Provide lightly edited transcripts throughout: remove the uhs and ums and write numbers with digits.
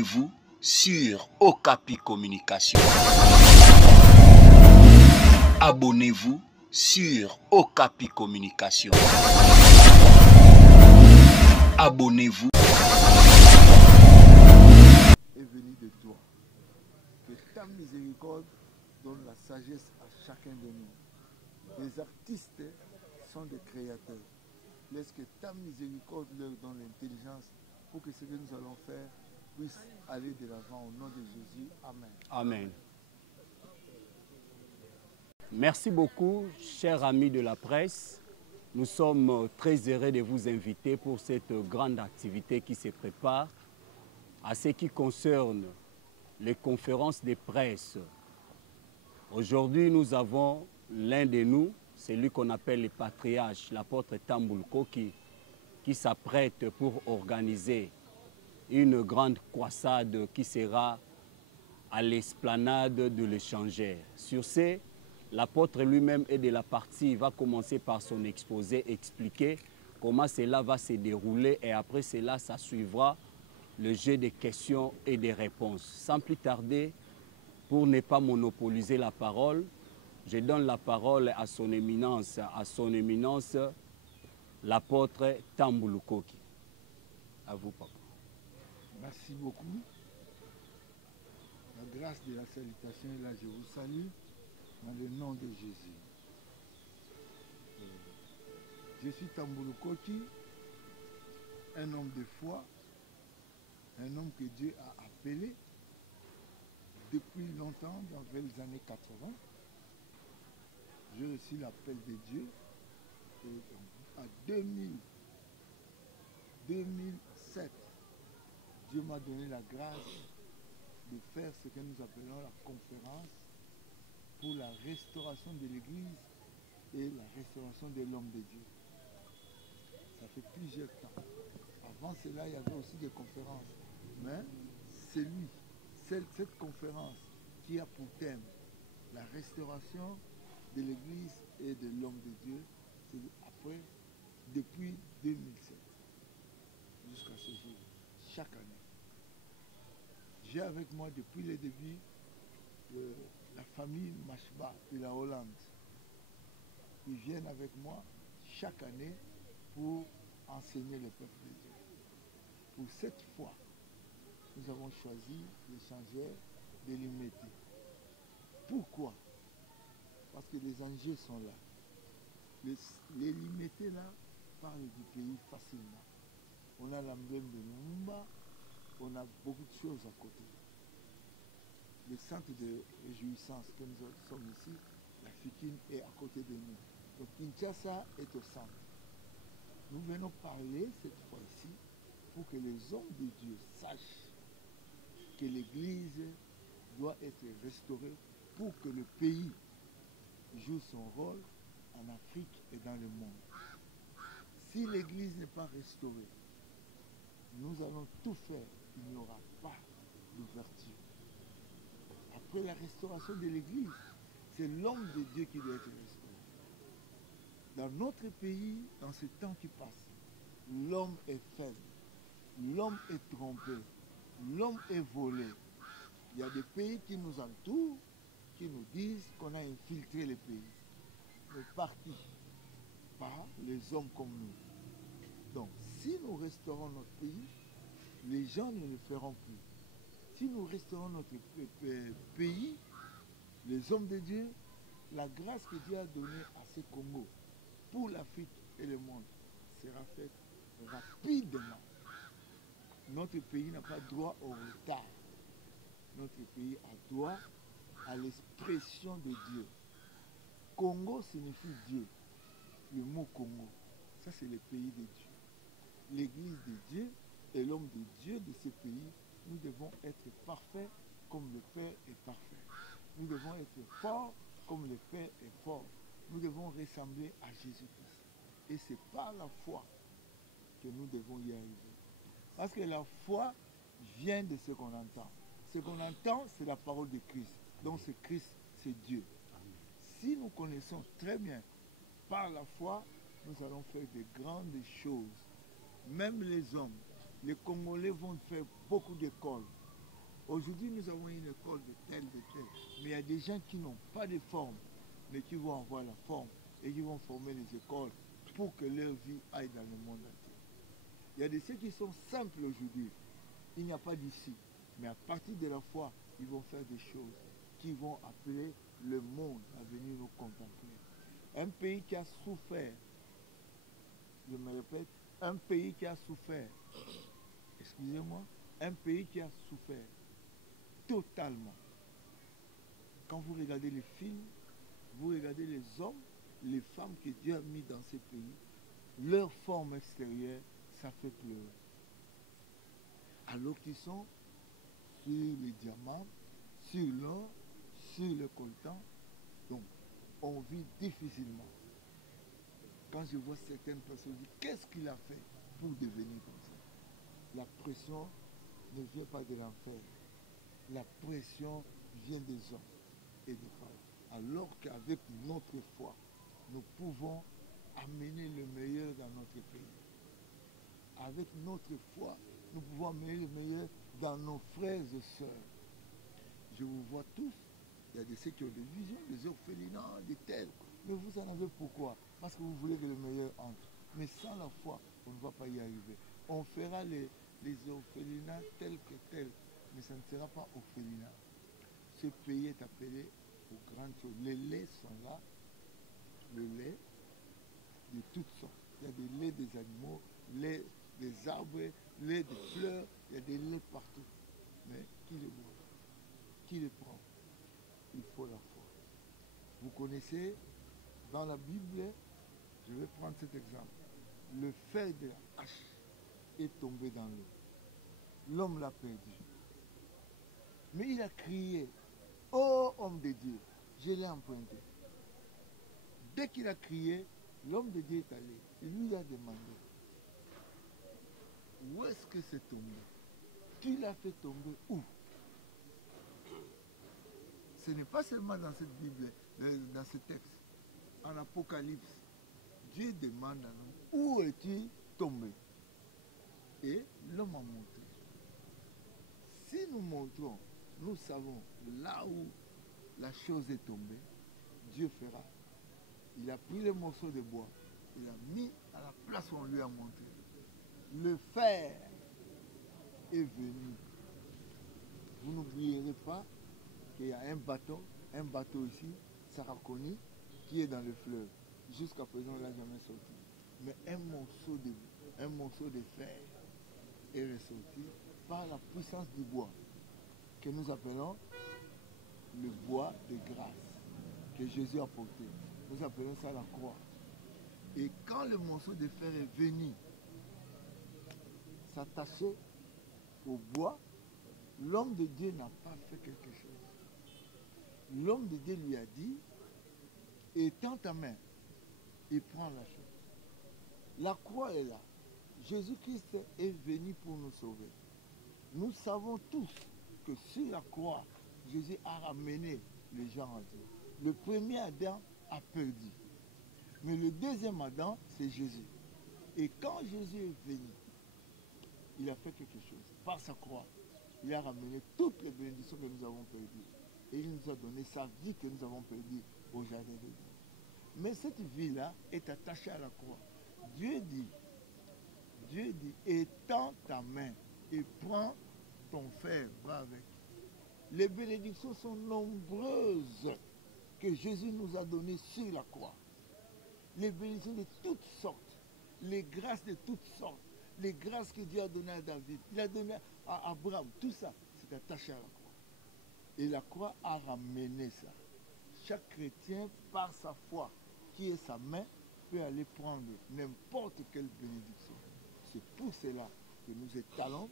Abonnez-vous sur Okapi Communication. Abonnez-vous sur Okapi Communication. Abonnez-vous. Est venu de toi. Que ta miséricorde donne la sagesse à chacun de nous. Les artistes sont des créateurs. Laisse que ta miséricorde leur donne l'intelligence pour que ce que nous allons faire puisse aller de l'avant au nom de Jésus. Amen. Amen. Merci beaucoup, chers amis de la presse. Nous sommes très heureux de vous inviter pour cette grande activité qui se prépare à ce qui concerne les conférences de presse. Aujourd'hui, nous avons l'un de nous, celui qu'on appelle le patriarche, l'apôtre Tamboulouko, qui s'apprête pour organiser une grande croisade qui sera à l'esplanade de l'Échangeur. Sur ce, l'apôtre lui-même est de la partie, il va commencer par son exposé, expliquer comment cela va se dérouler et après cela, ça suivra le jeu de questions et de réponses. Sans plus tarder, pour ne pas monopoliser la parole, je donne la parole à son éminence, l'apôtre Tamboulouko. À vous, papa. Merci beaucoup. La grâce de la salutation est là, je vous salue dans le nom de Jésus. Je suis Tamboulouko, un homme de foi, un homme que Dieu a appelé depuis longtemps, dans les années 80. J'ai reçu l'appel de Dieu et en 2007, Dieu m'a donné la grâce de faire ce que nous appelons la conférence pour la restauration de l'Église et la restauration de l'homme de Dieu. Ça fait plusieurs temps. Avant cela, il y avait aussi des conférences. Mais c'est lui, cette conférence qui a pour thème la restauration de l'Église et de l'homme de Dieu, c'est après, depuis 2007 jusqu'à ce jour, chaque année. J'ai avec moi depuis le début la famille Machba de la Hollande. Ils viennent avec moi chaque année pour enseigner le peuple de Dieu. Pour cette fois, nous avons choisi l'Échangeur de Limete. Pourquoi? Parce que les enjeux sont là. Les Limetés là parlent du pays facilement. On a l'emblème de Lumumba, on a beaucoup de choses à côté. Le centre de réjouissance que nous sommes ici, la Fikine est à côté de nous. Donc Kinshasa est au centre. Nous venons parler cette fois-ci pour que les hommes de Dieu sachent que l'Église doit être restaurée pour que le pays joue son rôle en Afrique et dans le monde. Si l'Église n'est pas restaurée, nous allons tout faire, il n'y aura pas d'ouverture. Après la restauration de l'Église, c'est l'homme de Dieu qui doit être restauré. Dans notre pays, dans ce temps qui passe, l'homme est faible, l'homme est trompé, l'homme est volé. Il y a des pays qui nous entourent, qui nous disent qu'on a infiltré les pays. Mais par qui? Par les hommes comme nous. Donc, si nous restaurons notre pays, les gens ne le feront plus. Si nous restaurons notre pays, les hommes de Dieu, la grâce que Dieu a donnée à ce Congo pour l'Afrique et le monde sera faite rapidement. Notre pays n'a pas droit au retard. Notre pays a droit à l'expression de Dieu. Congo signifie Dieu. Le mot Congo, ça c'est le pays de Dieu. L'Église de Dieu et l'homme de Dieu de ce pays, nous devons être parfaits comme le Père est parfait. Nous devons être forts comme le Père est fort. Nous devons ressembler à Jésus-Christ. Et c'est par la foi que nous devons y arriver. Parce que la foi vient de ce qu'on entend. Ce qu'on entend, c'est la parole de Christ. Donc c'est Christ, c'est Dieu. Si nous connaissons très bien par la foi, nous allons faire de grandes choses. Même les hommes, les Congolais vont faire beaucoup d'écoles. Aujourd'hui, nous avons une école de tel. Mais il y a des gens qui n'ont pas de forme, mais qui vont avoir la forme et qui vont former les écoles pour que leur vie aille dans le monde entier. Il y a de ceux qui sont simples aujourd'hui. Il n'y a pas d'ici. Mais à partir de la foi, ils vont faire des choses qui vont appeler le monde à venir nous contempler. Un pays qui a souffert, je me répète, un pays qui a souffert, excusez-moi, un pays qui a souffert totalement. Quand vous regardez les films, vous regardez les hommes, les femmes que Dieu a mis dans ces pays, leur forme extérieure, ça fait pleurer. Alors qu'ils sont sur les diamants, sur l'or, sur le coltan, donc on vit difficilement. Quand je vois certaines personnes dire qu'est-ce qu'il a fait pour devenir comme ça? La pression ne vient pas de l'enfer. La pression vient des hommes et des femmes. Alors qu'avec notre foi, nous pouvons amener le meilleur dans notre pays. Avec notre foi, nous pouvons amener le meilleur dans nos frères et sœurs. Je vous vois tous. Il y a de ceux qui ont des visions, des orphelinats, des tels. Mais vous en avez pourquoi? Parce que vous voulez que le meilleur entre. Mais sans la foi, on ne va pas y arriver. On fera les orphelinats tels que tels, mais ça ne sera pas orphelinat. Ce pays est appelé aux grandes choses. Les laits sont là, le lait de toutes sortes. Il y a des laits des animaux, lait des arbres, lait des fleurs, il y a des laits partout. Mais qui les boit? Qui les prend? Il faut la foi. Vous connaissez, dans la Bible, je vais prendre cet exemple, le fer de la hache est tombé dans l'eau. L'homme l'a perdu. Mais il a crié, ô homme de Dieu, je l'ai emprunté. Dès qu'il a crié, l'homme de Dieu est allé. Il lui a demandé, où est-ce que c'est tombé? Tu l'as fait tomber où? Ce n'est pas seulement dans cette Bible, dans ce texte. En Apocalypse, Dieu demande à l'homme, où es-tu tombé? Et l'homme a montré. Si nous montrons, nous savons là où la chose est tombée, Dieu fera. Il a pris le morceau de bois, il a mis à la place où on lui a montré. Le fer est venu. Vous n'oublierez pas qu'il y a un bateau ici, Sarakoni, qui est dans le fleuve. Jusqu'à présent, il n'a jamais sorti. Mais un morceau de fer est ressorti par la puissance du bois, que nous appelons le bois de grâce, que Jésus a porté. Nous appelons ça la croix. Et quand le morceau de fer est venu s'attacher au bois, l'homme de Dieu n'a pas fait quelque chose. L'homme de Dieu lui a dit, étends ta main et prends la chose. La croix est là. Jésus-Christ est venu pour nous sauver. Nous savons tous que sur la croix, Jésus a ramené les gens à Dieu. Le premier Adam a perdu. Mais le deuxième Adam, c'est Jésus. Et quand Jésus est venu, il a fait quelque chose. Par sa croix, il a ramené toutes les bénédictions que nous avons perdues. Et il nous a donné sa vie que nous avons perdue au jardin de Dieu. Mais cette vie-là est attachée à la croix. Dieu dit, étends ta main et prends ton fer, va avec. Les bénédictions sont nombreuses que Jésus nous a données sur la croix. Les bénédictions de toutes sortes, les grâces de toutes sortes, les grâces que Dieu a données à David, il a donné à Abraham, tout ça, c'est attaché à la croix. Et la croix a ramené ça. Chaque chrétien, par sa foi, qui est sa main, peut aller prendre n'importe quelle bénédiction. C'est pour cela que nous étalons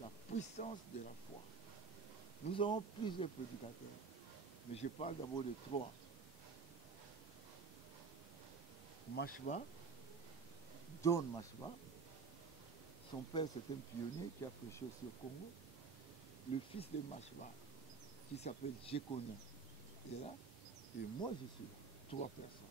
la puissance de la foi. Nous avons plusieurs prédicateurs, mais je parle d'abord de trois. Machba, John Machba, son père c'est un pionnier qui a prêché aussi au Congo. Le fils de Machba, qui s'appelle Jekonia, est là, et moi je suis là, trois personnes.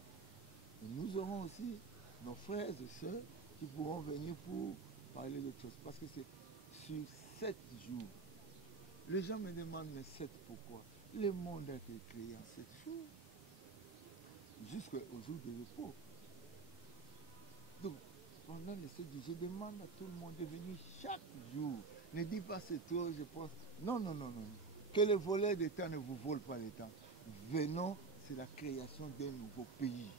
Et nous aurons aussi nos frères et sœurs qui pourront venir pour parler d'autre chose, parce que c'est sur 7 jours Les gens me demandent, mais 7 pourquoi? Le monde a été créé en 7 jours, jusqu'au jour de repos. Donc, pendant les 7 jours, je demande à tout le monde de venir chaque jour. Ne dis pas c'est trop, je pense. Non, non, non, non. Que le volet de temps ne vous vole pas le temps. Venons, c'est la création d'un nouveau pays.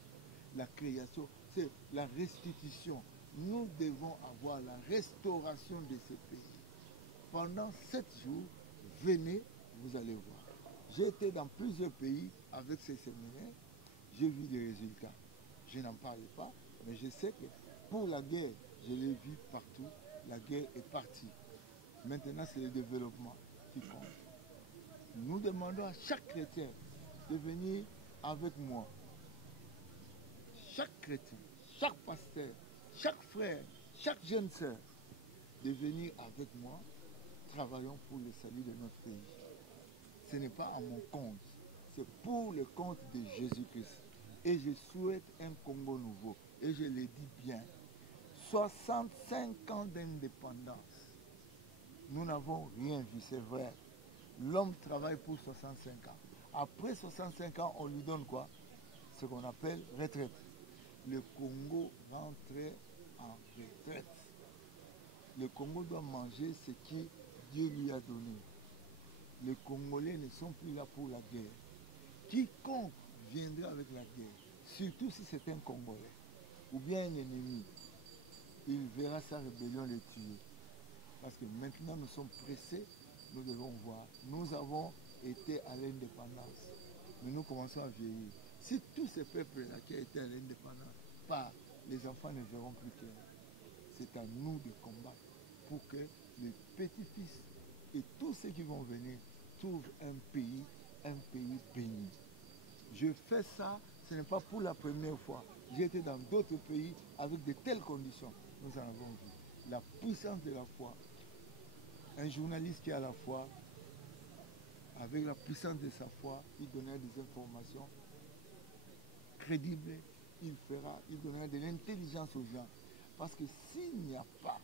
La création, c'est la restitution. Nous devons avoir la restauration de ce pays. Pendant 7 jours, venez, vous allez voir. J'ai été dans plusieurs pays avec ces séminaires, j'ai vu des résultats. Je n'en parle pas, mais je sais que pour la guerre, je l'ai vu partout, la guerre est partie. Maintenant, c'est le développement qui compte. Nous demandons à chaque chrétien de venir avec moi. Chaque chrétien, chaque pasteur, chaque frère, chaque jeune sœur, de venir avec moi. Travaillons pour le salut de notre pays. Ce n'est pas à mon compte, c'est pour le compte de Jésus-Christ. Et je souhaite un Congo nouveau. Et je le dis bien, 65 ans d'indépendance. Nous n'avons rien vu, c'est vrai. L'homme travaille pour 65 ans. Après 65 ans, on lui donne quoi? Ce qu'on appelle retraite. Le Congo rentrait en retraite. Le Congo doit manger ce que Dieu lui a donné. Les Congolais ne sont plus là pour la guerre. Quiconque viendra avec la guerre, surtout si c'est un Congolais ou bien un ennemi, il verra sa rébellion le tuer. Parce que maintenant nous sommes pressés, nous devons voir. Nous avons été à l'indépendance, mais nous commençons à vieillir. Si tous ces peuples-là qui ont été à l'indépendance partent, les enfants ne verront plus clair. C'est à nous de combattre pour que les petits-fils et tous ceux qui vont venir trouvent un pays béni. Je fais ça, ce n'est pas pour la première fois. J'ai été dans d'autres pays avec de telles conditions. Nous en avons vu. La puissance de la foi. Un journaliste qui a la foi, avec la puissance de sa foi, il donnera des informations crédibles, il donnera de l'intelligence aux gens. Parce que s'il n'y a pas,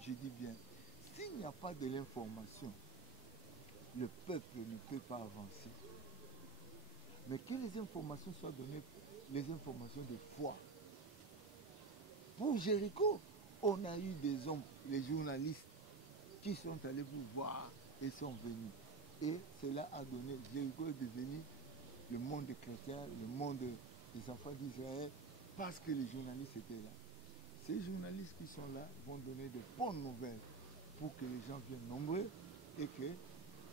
je dis bien, s'il n'y a pas de l'information, le peuple ne peut pas avancer. Mais que les informations soient données, les informations de foi. Pour Jéricho, on a eu des hommes, les journalistes, qui sont allés pour voir et sont venus. Et cela a donné, Jéricho est devenu le monde des chrétiens, le monde des enfants d'Israël, parce que les journalistes étaient là. Ces journalistes qui sont là vont donner de bonnes nouvelles pour que les gens viennent nombreux et que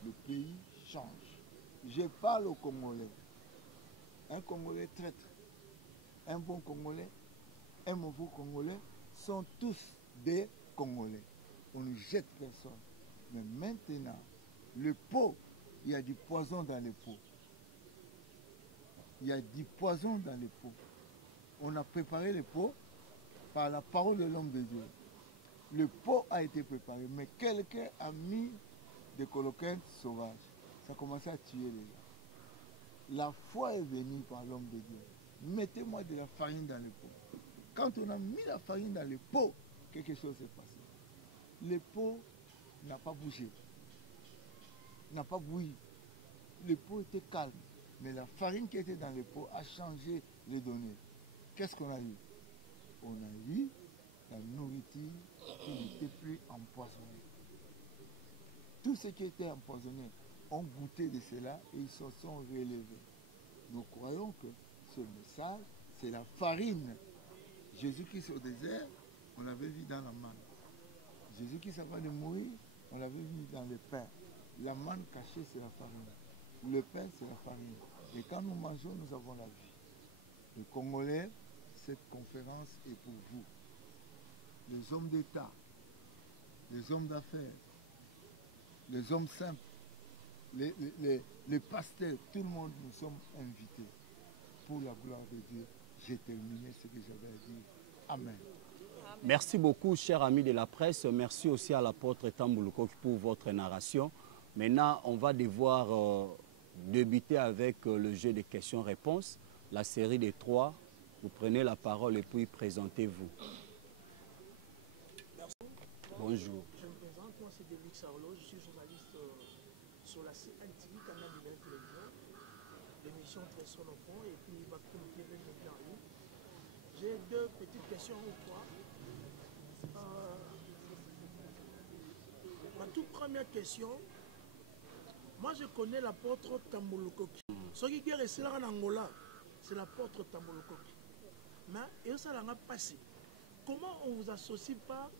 le pays change. Je parle aux Congolais. Un Congolais traître, un bon Congolais, un mauvais Congolais sont tous des Congolais. On ne jette personne. Mais maintenant, le pot, il y a du poison dans le pot. Il y a du poison dans le pot. On a préparé le pot par la parole de l'homme de Dieu. Le pot a été préparé, mais quelqu'un a mis des coloquins sauvages. Ça a commencé à tuer les gens. La foi est venue par l'homme de Dieu. Mettez-moi de la farine dans le pot. Quand on a mis la farine dans le pot, quelque chose s'est passé. Le pot n'a pas bougé, n'a pas bouilli. Le pot était calme, mais la farine qui était dans le pot a changé les données. Qu'est-ce qu'on a eu? On a eu la nourriture qui n'était plus empoisonnée. Tous ceux qui étaient empoisonnés ont goûté de cela et ils se sont relevés. Nous croyons que ce message, c'est la farine. Jésus-Christ au désert, on l'avait vu dans la manne. Jésus-Christ avant de mourir, on l'avait vu dans le pain. La manne cachée, c'est la farine. Le pain, c'est la farine. Et quand nous mangeons, nous avons la vie. Les Congolais, cette conférence est pour vous. Les hommes d'État, les hommes d'affaires, les hommes simples, les pasteurs, tout le monde, nous sommes invités. Pour la gloire de Dieu, j'ai terminé ce que j'avais à dire. Amen. Merci beaucoup, chers amis de la presse. Merci aussi à l'apôtre Tamboulouko pour votre narration. Maintenant, on va devoir débuter avec le jeu de questions-réponses, la série des 3. Vous prenez la parole et puis présentez-vous. Bonjour. Je me présente, moi c'est David Charlot, je suis journaliste sur la CNTV, Canal de la télévision, l'émission Très son enfant, et puis Bakoum TV Média en ligne. J'ai deux petites questions ou trois. Ma toute première question, moi je connais l'apôtre Tambolokoki. Ce qui est resté là en Angola, c'est l'apôtre Tambolokoki. Mais ça l'a passé. Comment on vous associe pas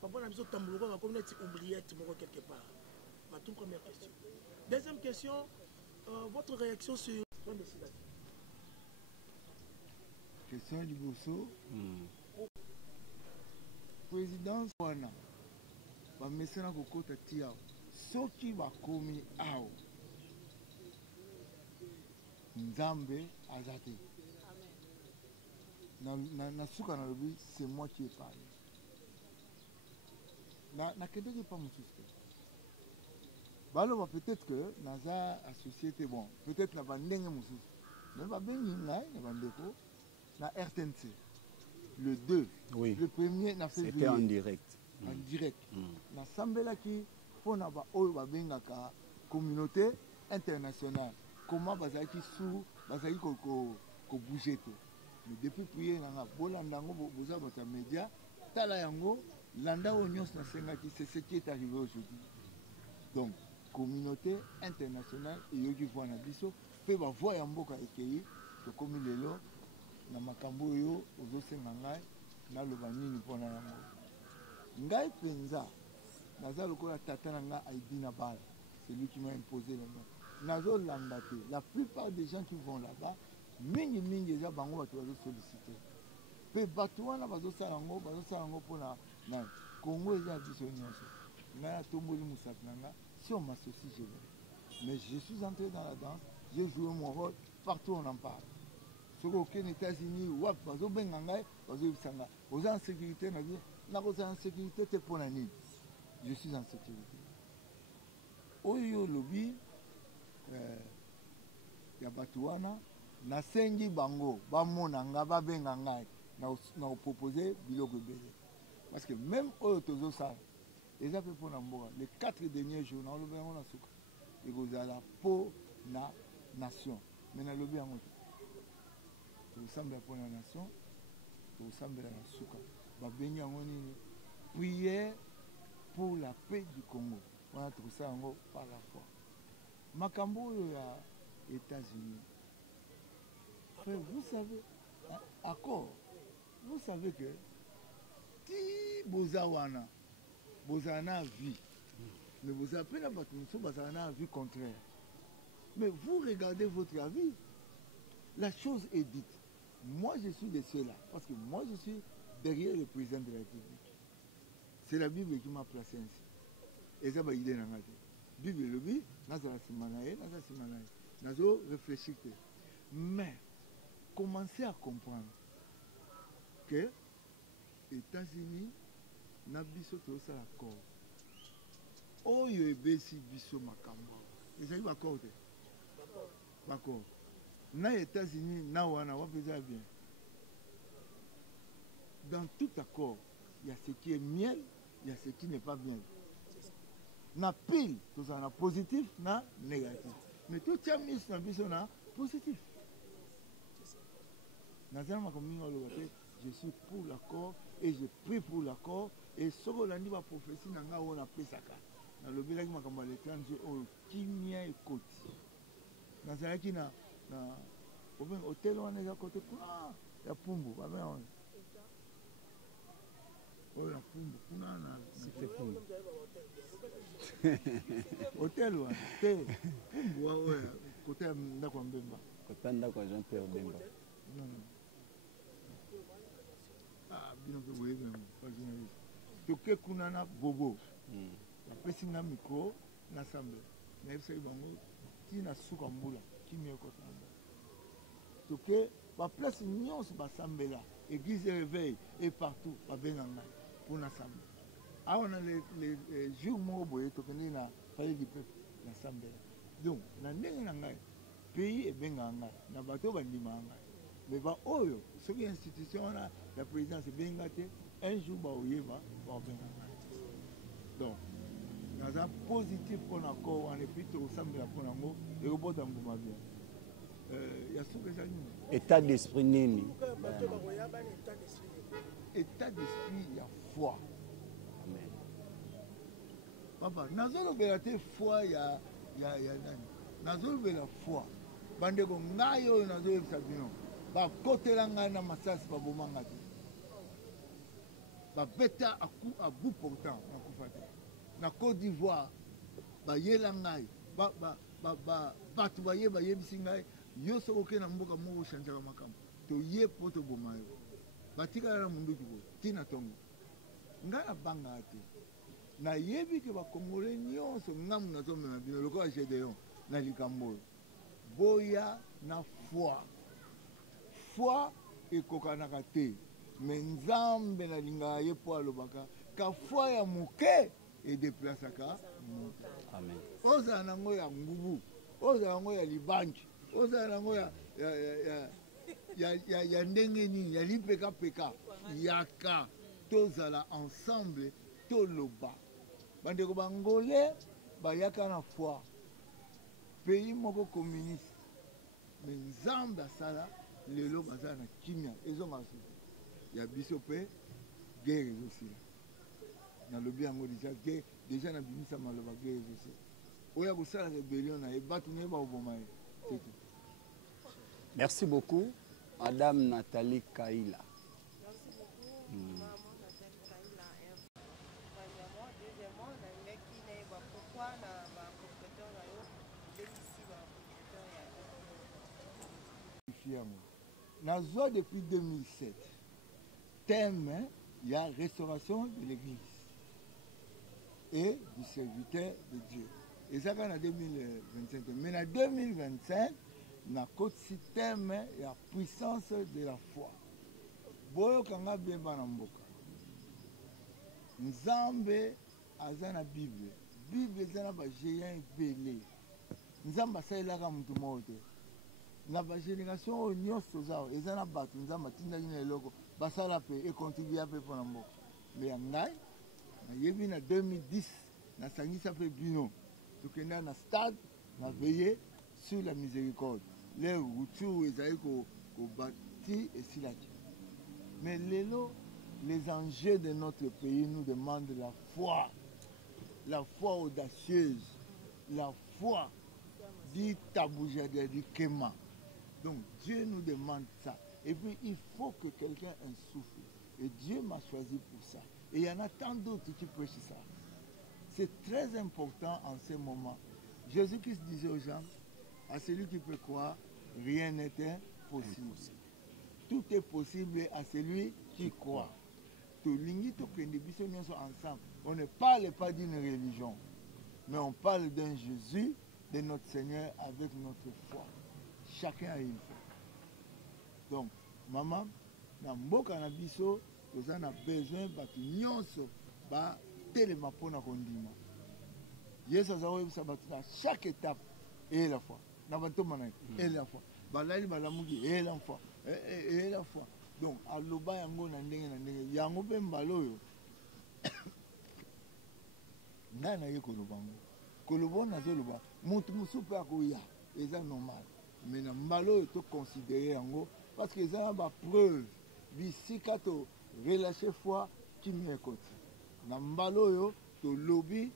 papa n'a pas Tambolokoki comme une oubliette quelque part. Ma toute première question. Deuxième question, votre réaction sur question du Bosso. Présidence wana bamesana kokota ti awa soki bakomi awa nzambe aza te na suka nalobi c'est moi qui ai parlé nakendeki pa mosusu te baloba peut-être que naza associé te bon peut-être na bandenge mosusu me babengi ngai na bandeko na RTNC le 2, oui. Le premier n'a fait c'était en direct. En direct. Na sambela qui pour na ba oyo ba bengaka communauté internationale. Comment bazaki sous bazaki ko bouger te. Mais depuis prier na bolanda ngo boza ba média tala yango landa onyos na sengaki c'est ce qui est arrivé aujourd'hui. Donc communauté internationale et yoki voix na biso pe ba voix ya mboka ekei to komi lelo na makambo oyo ozosenga ngai naloba nini mpona yango ngai mpenza naza lokola tata na ngai Aïdina Bala, c'est lui qui m'a imposé le nom. Nazolanda te la plupart des gens qui vont là-bas mingi eza bango bato bazosollicite mpe bato wana bazosala yango mpona na Congo eza biso nyonso ngai atomboli mosapi na ngai si on m'associe je vais mais je suis entré dans la danse, j'ai joué mon rôle partout on en parle. Soki okende États-Unis wapi bazobenga ngai bazoyebisa ngai oza en sécurité na vie nakozala en sécurité te mpo na nini je suis en sécurité oyo lobi ya bato wana nasengi bango bamona ngai babenga ngai na kopropose biloko ebele parce que même oyo tozosala eza mpe mpo na mboka les 4 derniers jours naolobi yango na suka ekozala mpo na nation mais nalobi yango te tokosambela mpo na nation tokosambela na suka babengi yango nini prière pour la paix du Congo wana tokosala yango par la foi makambo oyo ya États-Unis vous savez accord vous savez que ti boza wana bozala na vie mais bozala mpe na bato mosusu bazala na vie contraire mais vous regardez votre avis la chose est dite. Moi, je suis de ceux-là. Parce que moi, je suis derrière le président de la République. C'est la Bible qui m'a placé ainsi. Et ça, c'est l'idée. La Bible, le Bible, nous réfléchir. Mais, commencez à comprendre que les États-Unis n'ont pas ça l'accord. Oh, il y a des biso makambo. Ils ont accord. D'accord. Na États-Unis, na wana wapeza bien. Dans tout accord, il y a ce qui est miel, il y a ce qui n'est pas miel. Na pile, tout ça na positif, na négatif. Mais tout ça mis na biso na positif. Je suis pour l'accord et je prie pour l'accord et ce que l'on dit la prophétie n'a pas on a pris ça. Dans le bilan ma comme l'étranger au kimia et côté. Dans ça qui na au bien hôtel on est à côté quoi ya pumbu ba bien oh la pumbu kuna na c'était pumbu hôtel wa te pumbu wa ouais côté ndako mbemba côté ndako Jean-Pierre Bemba non ah bino pe boye même pas journaliste to ke kuna na bobo la pesi na micro na sambe na yebisa bango ti na suka mbula kimia côté que la place nyonso basambela église réveil et partout babenganga pour l'assemblée. Ah on a les jours mo boye to kende na palais du peuple l'assemblée. Donc na ndenge na ngai pays ebenganga na bato bandimanga. Mais ba oyo ce qui institution na la présidence bengate un jour ba oyeba ba benganga. Donc naza positif mpona corps wana epuis tokosambela mpona yango ekobota mbuma bien ya soki eza nini état d'esprit nini état d'esprit ya foi. Amen. Papa nazolobela te foi ya nani nazolobela foi bandeko ngai oyo nazoyebisa bino bakotela ngai na masasi babomanga te babeta à bout portant nakufa te na Côte d'Ivoire bayela ngai bato bayebisi ngai yo soki okende na mboka moko ochangeaka makambo toye mpo toboma yo batikala na munduki boye ntina ntongo ngai nabangaka te nayebi ke bakongole nyonso ngamu nazomema bino lokola Gédéon na likambo oyo boya na foi ekokanaka te me nzambe nalingaka ye mpo alobaka ka foi ya moke edeplasaka moto. Ozala nango ya ngubu, ozala nango ya libanji, ozala nango ya ndenge nini, ya lipekapeka yaka tozala ensemble toloba. Bandeko bangole bayaka na foi pays moko communiste me nzambe asala lelo bazala na kimia ezonga soki ya biso mpe guerre ezosila nalobi yango déjà na bimisa maloba guerre ezosila oyo akosala rébellion na ye bato naye bakoboma ye tete. Merci beaucoup Madame Nathalie Kaila. Merci beaucoup Maman Nathalie Kaila. Premièrement, deuxièmement, pourquoi na propriétaire na yo ici ba propriétaire ya nazwa depuis 2007 thème il y a restauration de l'église et du serviteur de Dieu. Et ça en 2025. Mais en 2025, na koti thème la puissance de la foi. Boyo kanga bemba na mboka. Nzambe azana Bible. Bible ezana ba géant belé. Nzambe asalelaka mutu mote. Na ba génération oyo nyonso zao ezana bato nzambe atindaki na eloko basala pe et contribuer pe pour na mboka. Mais ngai nayebi na 2010 nasangisa pe bino tokenda na stade na veiller sur la miséricorde les retours ezali ko bâti et silati. Mais les enjeux de notre pays nous demandent la foi audacieuse, la foi dit Taboujadia, dit Kema. Donc Dieu nous demande ça. Et puis il faut que quelqu'un insouffle. Et Dieu m'a choisi pour ça. Et il y en a tant d'autres qui prêchent ça. C'est très important en ce moment. Jésus-Christ disait aux gens, à celui qui peut croire, rien n'est impossible. Tout est possible à celui qui croit. Ensemble. On ne parle pas d'une religion, mais on parle d'un Jésus, de notre Seigneur avec notre foi. Chacun a une foi. Donc, maman, dans mboka na biso, nous avons besoin de nyonso ba telema pona kondima. Yesu azawe à chaque étape et la foi. Na bato manai et la foi. Balali balamuki et la foi. Et la foi. Donc aloba yango na ndenge yango pe mbalo yo. Nana ye kolobango. Kolobo na zoloba. Mutu musupe akoya. Eza normal. Mais na mbalo yo to considérer yango parce que ça ba preuve bisika to relâcher foi qui m'y écoute. Na mbalo yo to lobby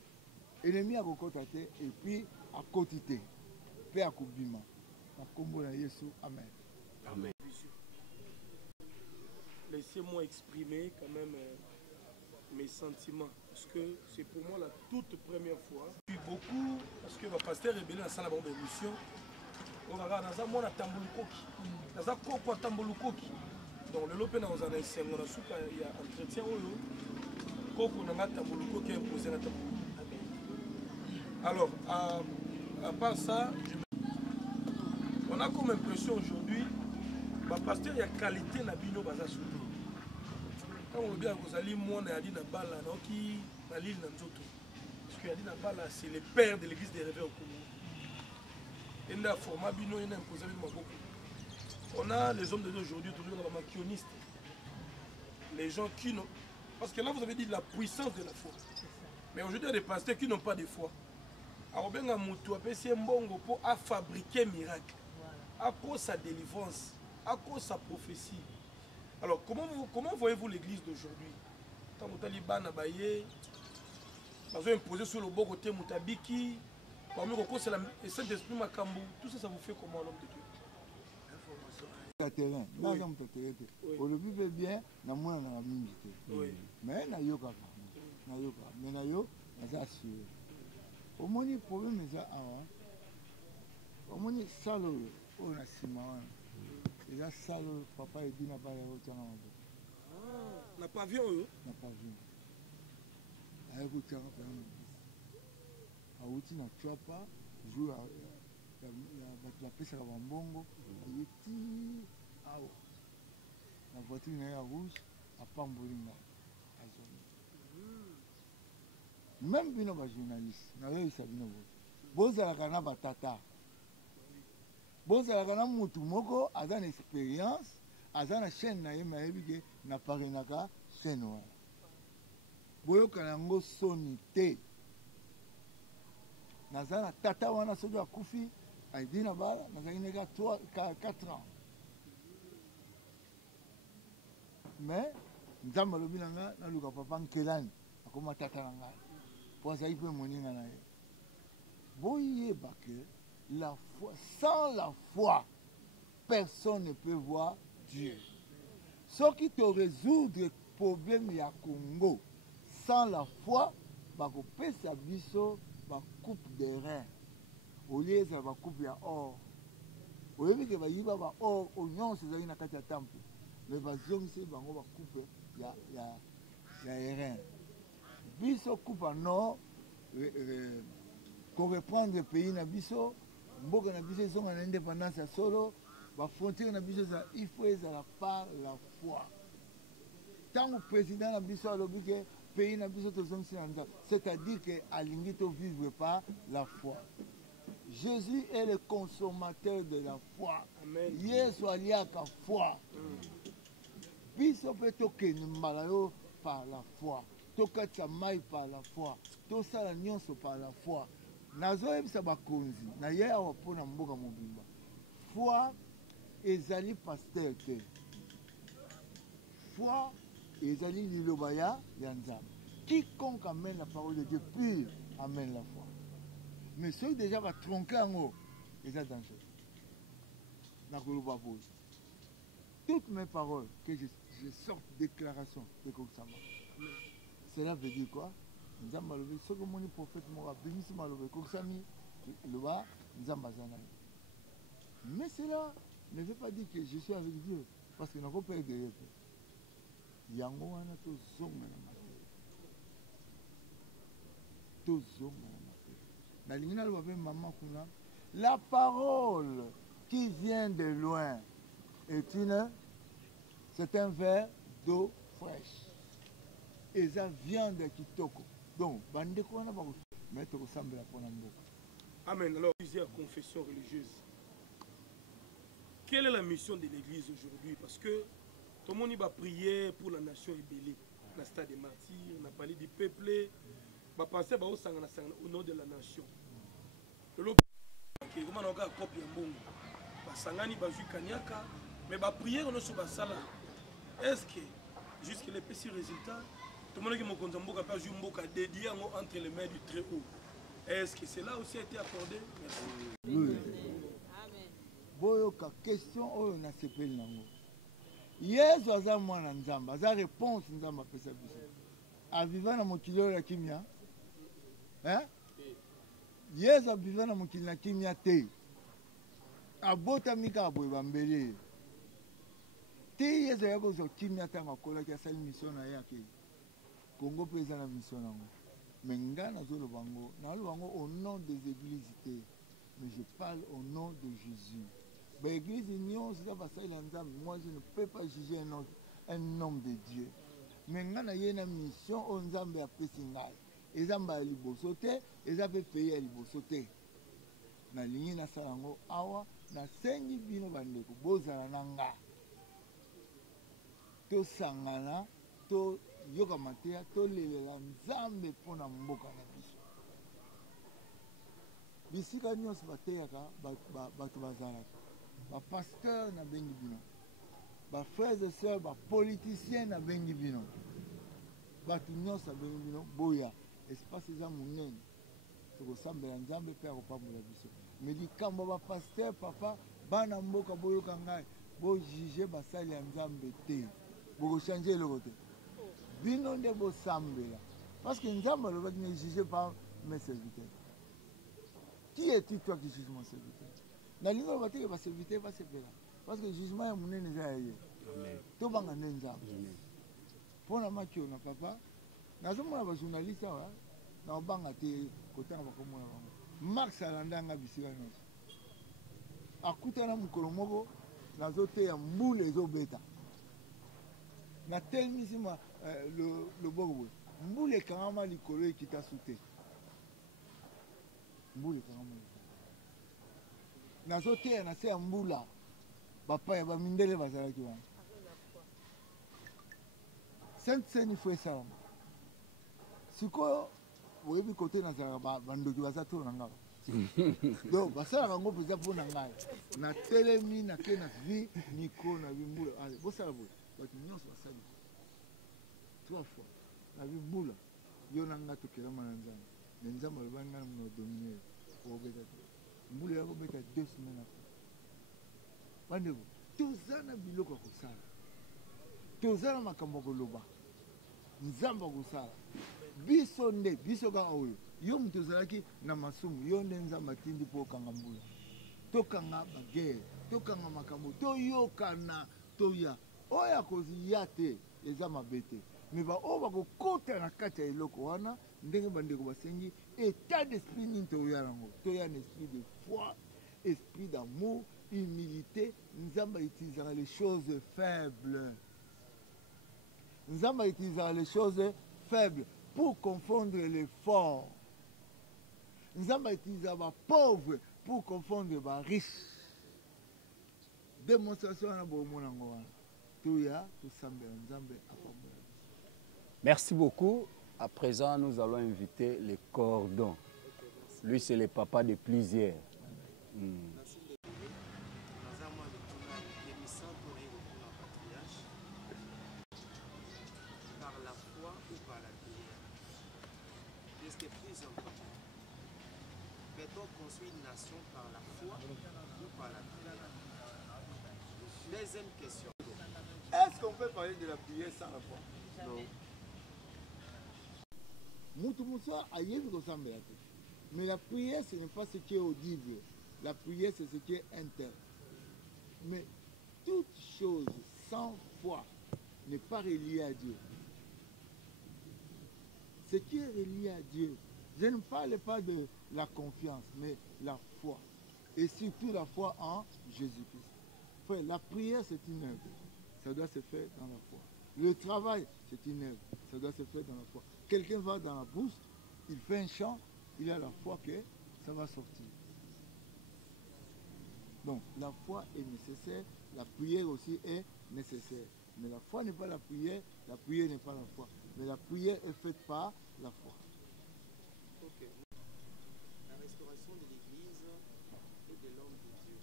ennemi akokota te et puis akotité. Pe akobima. Na kombo na Yesu. Amen. Amen. Laissez-moi exprimer quand même mes sentiments parce que c'est pour moi la toute première fois. J'ai beaucoup parce que le pasteur est venu à la bombe émission. On va regarder dans un tambulukoki. Dans un coco tambulukoki. Donc le lopé dans un essai, on a souka il y a entretien au coco n'a pas tambulukoki imposé la tambulukoki. Alors à part ça, on a comme impression aujourd'hui, le pasteur il y a qualité na bino baza surtout. Quand on dit que Zali Mouana a dit na bala na qui na l'île na Nzoto. Parce qu'il a dit na bala c'est le père de l'église des réveils au Congo. Et là format bino il a imposé beaucoup. On a les hommes de Dieu aujourd'hui toujours dans la maquilloniste. Les gens qui n'ont parce que là vous avez dit la puissance de la foi. Mais aujourd'hui, il y a des pasteurs qui n'ont pas de foi. Alors, bien, un mbongo pour fabriquer miracle, à cause sa délivrance, à cause sa prophétie. Alors, comment voyez-vous l'église d'aujourd'hui? Quand vous avez baillé, vous avez imposé sur le bon côté Moutabiki, parmi les c'est le Saint-Esprit Makambu, tout ça, ça vous fait comment l'homme de Dieu? Terrain, là, ça me fait terrain. Au début, bien, na moi, na mingi. Mais na yo kaka, na yo kaka, mais na yo, na ça sûr. Au moins, le problème est ça, au moins, ça le, on a si marrant. Et là, ça le, papa, il dit n'a pas les routes en avant. N'a pas vu, n'a pas vu. Avec le terrain, à outil na chapa, joue la pêche à Bambongo, il est la voiture est rouge, à Pambolinga. Même si nous sommes journalistes, nous avons eu ça. Bon, c'est la canne batata. Bon, c'est la canne moutoumoko, à une expérience, à une chaîne, n'a pas rien à chaîne. Bon, kanango sonité. Nazana tata wana sodo a kufi, a dit na bala, nazana 4 ans. Mais, nous avons le bilan, nous avons papa Nkelani, comme tata nanga. Pour ça, il peut monter dans la la foi, sans la foi, personne ne peut voir Dieu. Ce qui te résout le problème du Congo, sans la foi, va couper sa biseau, va coupe des reins. Au lieu ça va couper or. Au lieu que va y avoir or, oignon, c'est une carte à temple. Mais va zone, c'est va couper, il y a les reins. Biso coupe en or, qu'on reprend le pays na biso, mboka na biso sont en indépendance à solo, va frontière na biso il faut être par la foi. Tant que le président na biso a lobby que pays na biso c'est-à-dire que alingito vivre par la foi. Jésus est le consommateur de la foi. Yesu aliaka foi. Biso peut toquer malayo par la foi. Tokatsa mai par la foi. Tosala nyonso par la foi. Nazoyebisa bakonzi na ye awa mpona mboka mobimba. Foi ezali pasteur te. Foi ezali liloba ya Nzambe. Quiconque amène la parole de Dieu pure amène la foi. Mais ceux déjà va tronquer en haut, ils ont danger. Toutes mes paroles que je sorte déclaration de Koksama. Cela veut dire quoi? Nous avons levé ce que mon prophète m'a béni, m'a levé Koksami, le bas, nous avons bazana. Mais cela ne veut pas dire que je suis avec Dieu, parce que nous n'avons pas de yango wana to zonga na matériel. To zonga na matériel. Na lingina lo babe maman kuna. La parole qui vient de loin c'est un verre d'eau fraîche. Et ça vient de Kitoko. Donc, bandeko wana ba mettre au semble la pona mboka. Amen. Alors, plusieurs confessions religieuses. Quelle est la mission de l'église aujourd'hui? Parce que tout le monde va prier pour la nation ébélée. La stade des martyrs, on a parlé du peuple. On va penser au nom de la nation. Comment on a copié un bon? Sangani va jouer Kanyaka, mais va prier on sur Basala. Est-ce que jusqu'à les petits résultats, tout le monde qui m'a content beaucoup a joué Mboka dédié entre les mains du très haut. Est-ce que cela aussi a été accordé? Merci. Oui. Amen. Boyoka question oyo na sepeli nango. Yesu aza mwana Nzambe, aza réponse Nzambe apesa biso. Aviva na mokili oyo ya kimia. Hein? Yesu aviva na mokili na kimia te. Abota mika aboye bambele. Te Yesu ya kozo kimia tanga akolaki asali mission na ye ake. Congo pe eza na mission nango. Mais nga nazolo bango, au nom des églises te. Mais je parle au nom de Jésus. L'église moi je ne peux pas juger un homme de Dieu. Mais quand il y a une mission, on a fait ils ont fait liboso te, ils ont fait payer liboso te. Na ligne na salango awa na sengi bino bandeko bozala nanga. To sangana to yoka mateya tolelela nzambe mpona mboka na biso. Bisika nyonso bateyaka bato bazalaka bapasteur na bengi bino, bafrères et sœurs bapoliticien na bengi bino, bato nyonso na bengi bino boya espace eza monene tokosambela nzambe mpe akopambola biso. me likambo bapasteur papa bana mboka boyoka ngai bojuge basali ya nzambe te, bokochange eloko te, bino nde bosambela parce que nzambe alobaki ne juge pas mes serviteurs. Qui es-tu toi qui juge mon serviteur? Nalingo aloba te ke baserviteur basepela parce que jugement ya monene eza ya ye tobanga nde nzambe mpona makio na papa. Nazomona bajournaliste awa naobanga te kotanga bakomona bango. Marx alandanga bisika nyonso akutana mokolo moko nazoteya mbula ezobeta natelemisi loboko boye mbula ekangama likolo ekita su te, mbula ekangama likolo nazoteya na se ya mbula bapaya bamindele bazalaki wana sainte seni fo esalama. Sikoyo oyebi kote nazalaka bandoki baza to na ngai donc basalaka ngo mpenza mpo na ngai natelemi nake na vi mikro na bimbula ale bosala boye bato nyonso basali 3 fois na bimbula yo na ngai tokelama na nzambe me nzambe alobaki ngai na dominer okobeta te mbula ya kobeta 2 semaines apres. Bandeko toza na biloko ya kosala, toza na makambo ya koloba, nzambe akosala biso nde biso kaka oyo yo moto ozalaki na masumu yo nde nzambe atindi mpo okanga mbula, tokanga bagere, tokanga makambo, toyokana, toya oyo akoziya te eza mabe te, me baoyo bakokota na kati ya eloko wana ndenge bandeko basengi état d'esprit nini toya yango, toya na esprit de foi, esprit d'amour, humilité. Nzambe utilisera les choses faibles, nzambe utilisera les choses faibles pour confondre les forts. Nzambe utilisera les pauvres pour confondre les riches. Démonstration na bomona ngwana. Toya to sambela nzambe apambola. Merci beaucoup. À présent, nous allons inviter les cordons. Lui, c'est le papa de plusieurs. Par la foi ou par la prière? Qu'est-ce qui est plus important? Peut-on construire une nation par la foi ou par la prière? Deuxième question. Est-ce qu'on peut parler de la prière sans la foi? Non. Mais la prière, ce n'est pas ce qui est audible. La prière, c'est ce qui est interne. Mais toute chose sans foi n'est pas reliée à Dieu. Ce qui est relié à Dieu, je ne parle pas de la confiance, mais la foi. Et surtout la foi en Jésus-Christ. Frère, la prière, c'est une œuvre. Ça doit se faire dans la foi. Le travail, c'est une œuvre. Ça doit se faire dans la foi. Quelqu'un va dans la bourse, il fait un chant, il a la foi que ça va sortir. Donc, la foi est nécessaire, la prière aussi est nécessaire. Mais la foi n'est pas la prière n'est pas la foi. Mais la prière est faite par la foi. Ok. La restauration de l'Église et de l'homme de Dieu.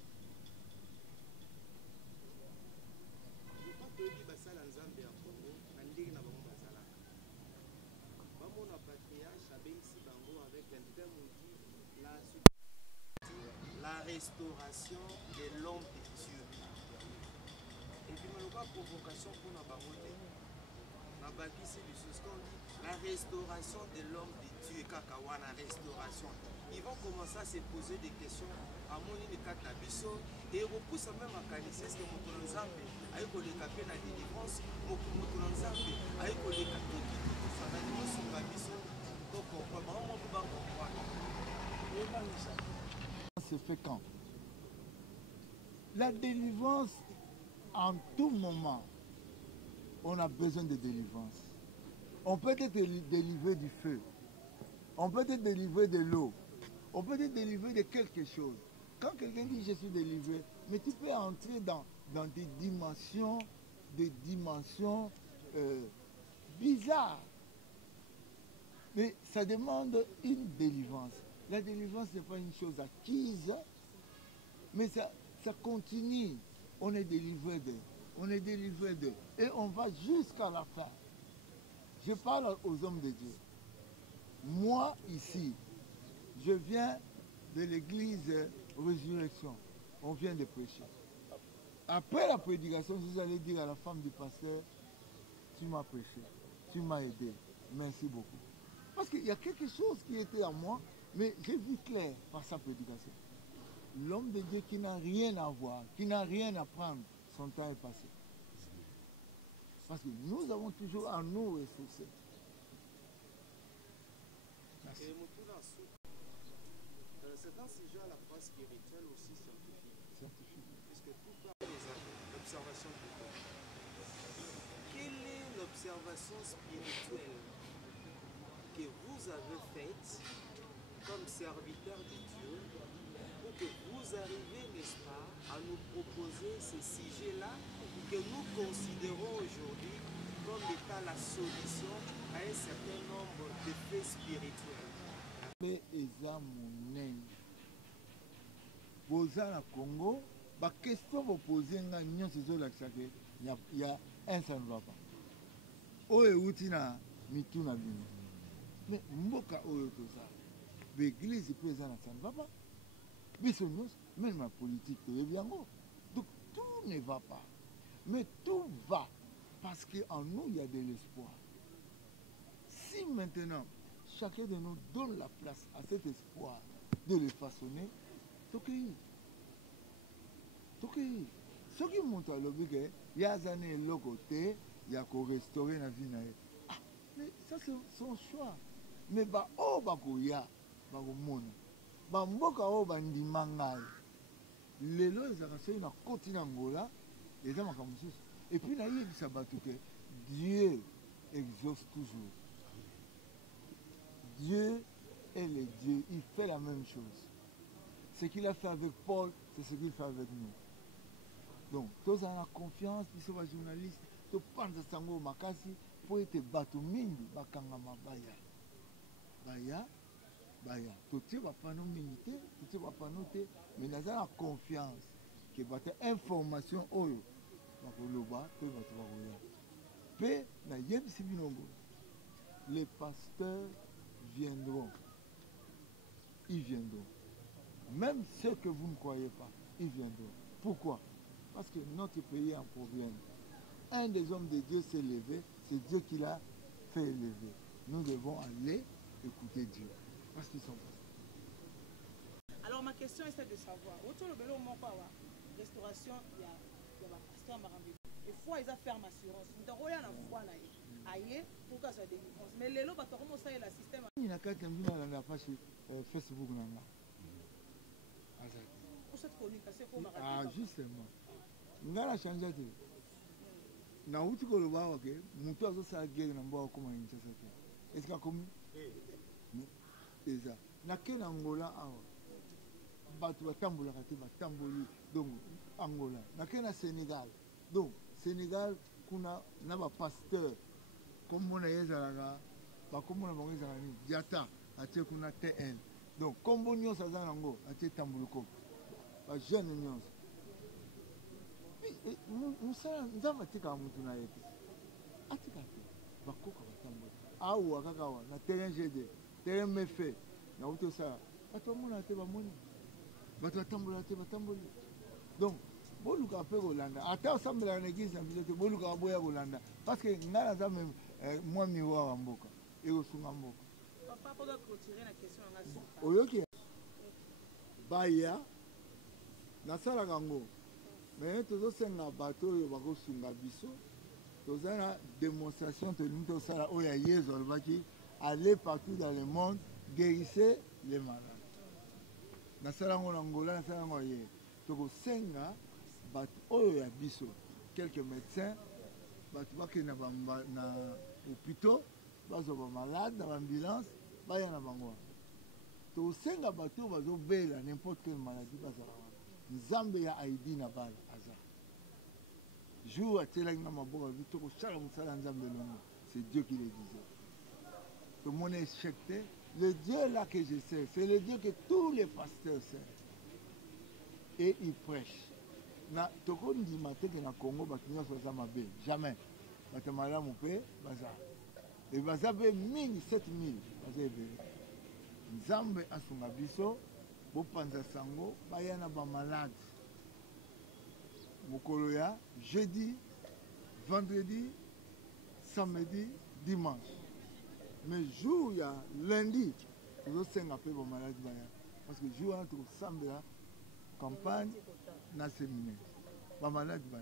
Je crois que les basala nzambe ya Congo, andiri na bango bazalaka. Bamo na patriarche abensi bango avec un terme dit la restauration de l'homme de Dieu. Et puis malgré provocation pour na bango te. Na bakisi biso ce qu'on dit la restauration de l'homme de Dieu kakawa la restauration. Ils vont commencer à se poser des questions à mon inikata biso et repousser même à canaliser ce que moto nzambe ayiko le capé na délivrance moto nzambe ayiko le capé tout ça na dimension ba biso to comprendre vraiment ba comprendre. Se fait quand? La délivrance, en tout moment, on a besoin de délivrance. On peut être délivré du feu, on peut être délivré de l'eau, on peut être délivré de quelque chose. Quand quelqu'un dit je suis délivré, mais tu peux entrer dans des dimensions bizarres. bizarre. Mais ça demande une délivrance. La délivrance n'est pas une chose acquise, mais ça continue. On est délivré d'eux. On est délivré d'eux. Et on va jusqu'à la fin. Je parle aux hommes de Dieu. Moi, ici, je viens de l'église Résurrection. On vient de prêcher. Après la prédication, vous allez dire à la femme du pasteur, tu m'as prêché, tu m'as aidé, merci beaucoup. Parce qu'il y a quelque chose qui était en moi, mais j'ai vu clair par sa prédication. L'homme de Dieu qui n'a rien à voir, qui n'a rien à prendre, son temps est passé. Parce que nous avons toujours à nous ressourcer. Merci. C'est un sujet à la fois spirituel aussi scientifique. Puisque tout part de l'observation du corps. Quelle est l'observation spirituelle que vous avez faite comme serviteur de Dieu pour que vous arriviez, n'est-ce pas, à nous proposer ces sujets-là que nous considérons aujourd'hui comme étant la solution à un certain nombre de faits spirituels? Mais eza monene boza na Congo bakestion bopose nga nyonso ezolakisaka ya un ça ne va pas oyo euti na mitu na bino mais mboka oyo tozala baeglise mpe eza na ça ne va pas biso nyonso même na politique toyebi yango donc tout ne va pas mais tout va parce qu'en nous il y a de l'espoir. Si maintenant chacun de nous donne la place à cet espoir de le façonner, tokeyi. Ce qui monte à l'objet, il y a des années l'autre, il y a qu'au restaurer la vie. Ah, mais ça c'est son choix. Mais bah oh bah koya, bah au monde, bah mboka oh bah ndimangai. Les lois ils ont na continent Angola, les gens comme ça. Et puis là il y a ça bah tout que Dieu exauce toujours. Dieu est le Dieu, il fait la même chose. Ce qu'il a fait avec Paul, c'est ce qu'il fait avec nous. Donc, tous en la confiance, ils sont journalistes, tous pensent à Sango Makasi, pour être battu mingi, bakangama baya. Tout ce va pas nous militer, tout ce va pas nous te, mais nous avons la confiance que bata information oyo, bakoloba, pe batu bakoya. Pe na yebisi binongo, les pasteurs viendront. Ils viendront. Même ceux que vous ne croyez pas, ils viendront. Pourquoi? Parce que notre pays a un problème. Un des hommes de Dieu s'est levé, c'est Dieu qui l'a fait élever. Nous devons aller écouter Dieu. Parce qu'ils sont pas. Alors ma question est celle de savoir, autour de l'eau, restauration, il y a un pasteur Marambi. Et foi, ils ont ferme assurance. Nous avons la foi là. Aïe, pour que ça délivrance. Mais les lots, bah, comment ça est le système? Il y a quelqu'un qui a la page Facebook. Pour cette communication, pour Marambi. Ah, justement. Nous avons changé. Na uti ko loba wake mutu azo sa guerre na mboka koma Kinshasa te. Est-ce que comme eza na kena Angola awa batu batambola kati batamboli donc Angola na kena Sénégal donc Sénégal kuna na ba pasteur comme mona yezalaka ba comme mona bango ezalaka ni diata atie kuna TN donc comme bon nyonso aza nango atie tambuluko ba jeune nyonso musala nzambe atikaka mutu na ye te atika te bakoka batambola awa kaka awa na terrain GD terrain mefe na uti osala bato bamona te bamoni bato batambola te batamboli donc boluka mpe kolanda ata osambelaka na église na biso te boluka boya kolanda parce que ngai naza meme mwa miroir ya mboka ekosunga mboka oyoki baya nasalaka yango mais tozosenga bato oyo bakosunga biso toza na démonstration tolingi tosala oyo ya Yesu alobaki aller partout dans le monde guérissez les malades nasala yango na Angola nasala yango ye tokosenga bato oyo ya biso quelques médecins bato bakende na hôpitaux bazwa bamalade na baambulance baya na bango tokosenga bato oyo bazobela n'importe quelle maladie bazala nzambe ya aidi na bala aza jour atelaki na maboka vi tokosala mosala nzambe elongo c'est Dieu qui le disait. Tout le monde est échecté. Le Dieu là que je sais, c'est le Dieu que tous les pasteurs savent. Et ils prêchent. Na toko ndima te que na Congo bakinya soza mabe. Jamais. Batamala moupe baza. Et baza be 7000 baza ebe. Nzambe asunga biso bo panza sango bayana ba malade. Mokolo ya jeudi, vendredi, samedi, dimanche. Mais jour ya lundi, nous sommes un peu malades parce que jour entre samedi la campagne na séminaire. Ba malade ba.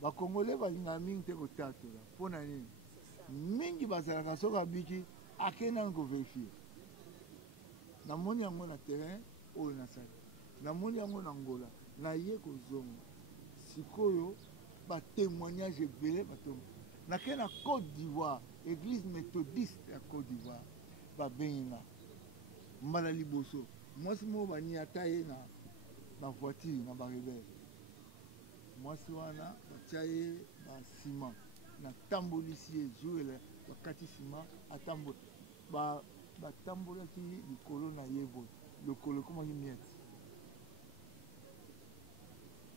Ba Congolais ba mingi te ko tato la. Pona nini? Mingi bazala ka soka biki akena ko vérifier. Na moni yango na terrain o na sala. Na moni yango na Angola. Na ye ko zongo. Sikoyo ba témoignage belé ba to. Na kena Côte d'Ivoire, église méthodiste à Côte d'Ivoire. Ba benga. Mbala liboso. Moi si mo ba ni ataye na voiture na ba rebelle. Moi si wana ba tiaye ba ciment na tambolisi jour le ba kati ciment atambo ba tambola ki likolo na yebo. Le colo comment il miette.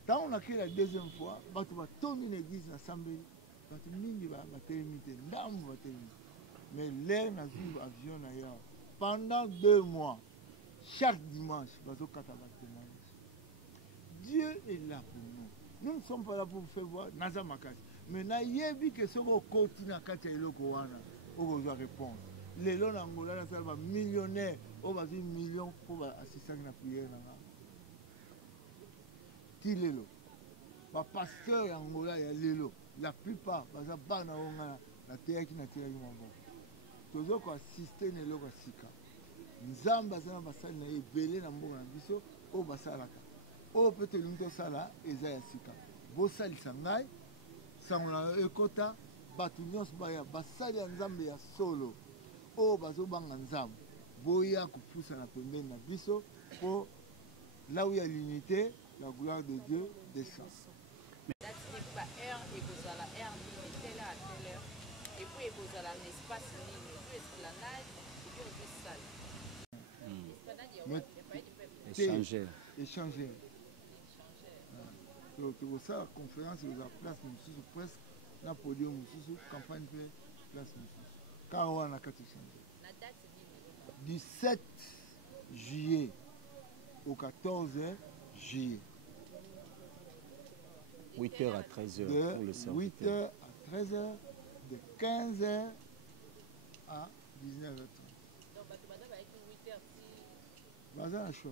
Quand on a créé la deuxième fois, bato ba tourner l'église na Sambeli, bato mingi ba télémité, ndambo ba télémité. Mais l'air na vu avion na ya pendant 2 mois, chaque dimanche, bato kata ba témoignage. Dieu est là pour nous. Nous ne sommes pas là pour vous faire voir naza makasi. Mais na yebi que ce ko koti na kati ya iloko wana, o besoin répondre. Les gens en Angola na sala ba millionnaire, o ba 1 million pour ba assister na prière na nga. Lelo. Ba pasteur ya Angola ya lelo. La plupart baza bana onga na teyaki na teyaki mabo. Tozo ko assister ne loko sika. Nzamba zana basali na ebele na mboka na biso o basalaka. O peut-être lunto sala eza ya sika. Bo sali sangai sangona ekota batu nyos baya basali ya nzambe ya solo. O bazo banga nzambe. Boya kupusa na pembeni na biso po là où il y a l'unité, la gloire de Dieu descend. Échanger. Échanger. C'est ça la conférence, c'est la place nous presque na podium nous campagne place nous. Car on a quatre échanger. Du 7 juillet au 14 juillet. 8h à 13h pour le serviteur. 8h à 13h, de 15h à 19h30. Donc, baza na choix.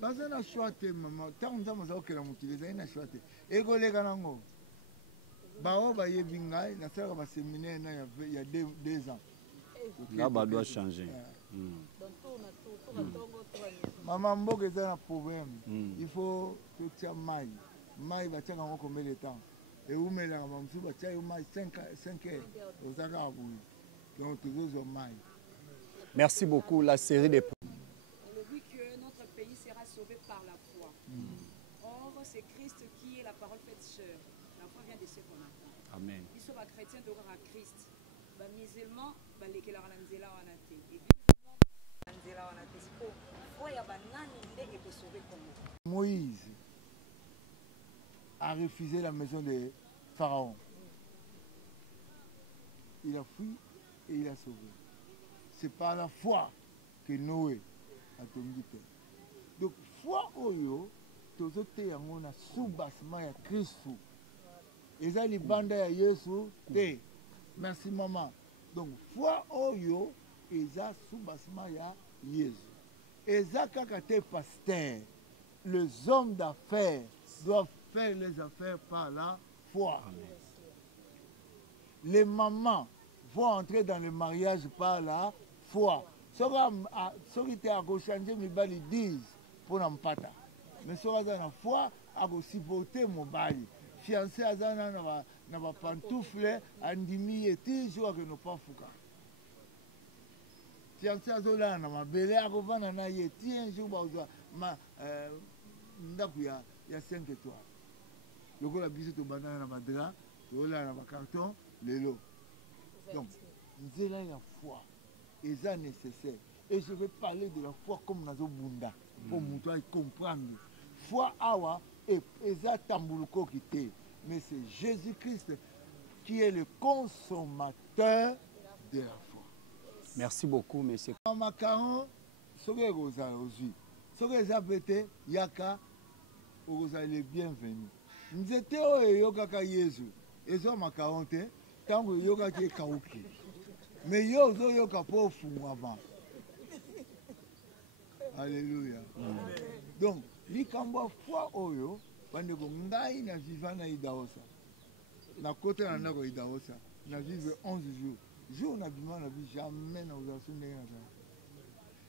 Baza na choix te maman. Tant que nous avons que la motivation na choix te. Égolé kanango. Bao ba yebingai na sala ba séminaire na il y a 2 ans. Là ba doit changer. Maman mboka eza un problème. Il faut que tu aies maille. Maille va tirer en combien de temps? Et où met la maman va tirer maille 5 heures. Aux arabes. Donc toujours maille. Merci beaucoup. La série des. On le dit que notre pays sera sauvé par la foi. Or, c'est Christ qui est la parole faite chair. La foi vient de ce qu'on entend. Amen. Ils sont chrétiens de à Christ. Les musulmans, les qui la ranzela wanate. Moïse a refusé la maison de Pharaon. Il a fui et il a sauvé. C'est par la foi que Noé a tombé. Donc, foi oyo, tozo te yango na sous-bassement ya Christ. Eza libanda ya Yesu te. Merci maman. Donc, foi oyo, eza sous-bassement ya Yesu. Eza kakate pasteur. Les hommes d'affaires doivent faire les affaires par la foi. Amen. Les mamans vont entrer dans le mariage par la foi. Ceux qui étaient à changer, ils disent pour n'empata. Mais ceux qui ont la foi, ils supporter mon bali. Fiancé à Zana n'a pas pantoufle, andimi et toujours que nous pas fouca. Fiancé à Zola n'a pas belé à Rovana n'a yeti un jour, il y a 5 étoiles. Le gars a bisou to banana na madra, le là na carton, le lot. nzela ya foi est nécessaire. Et je vais parler de la foi comme Nazo Bunda, pour montrer et comprendre. Foi awa et tambuluko kité, mais c'est Jésus-Christ qui est le consommateur de la foi. Merci beaucoup, monsieur. En macaron, soge rosa aujourd'hui. Soge zapete yaka rosa les bienvenus. Nzete o yoka ka Yesu. Ezo macaron te, tango yoka ki kauki. Mais yo zo yoka po fumu avant. Alléluia. Donc, likambo foi oyo, bandeko ngai na vivana idaosa. Na côté na ndako idaosa, na vivre 11 jours. Jour na bima na vie jamais na osation ndenge na ça.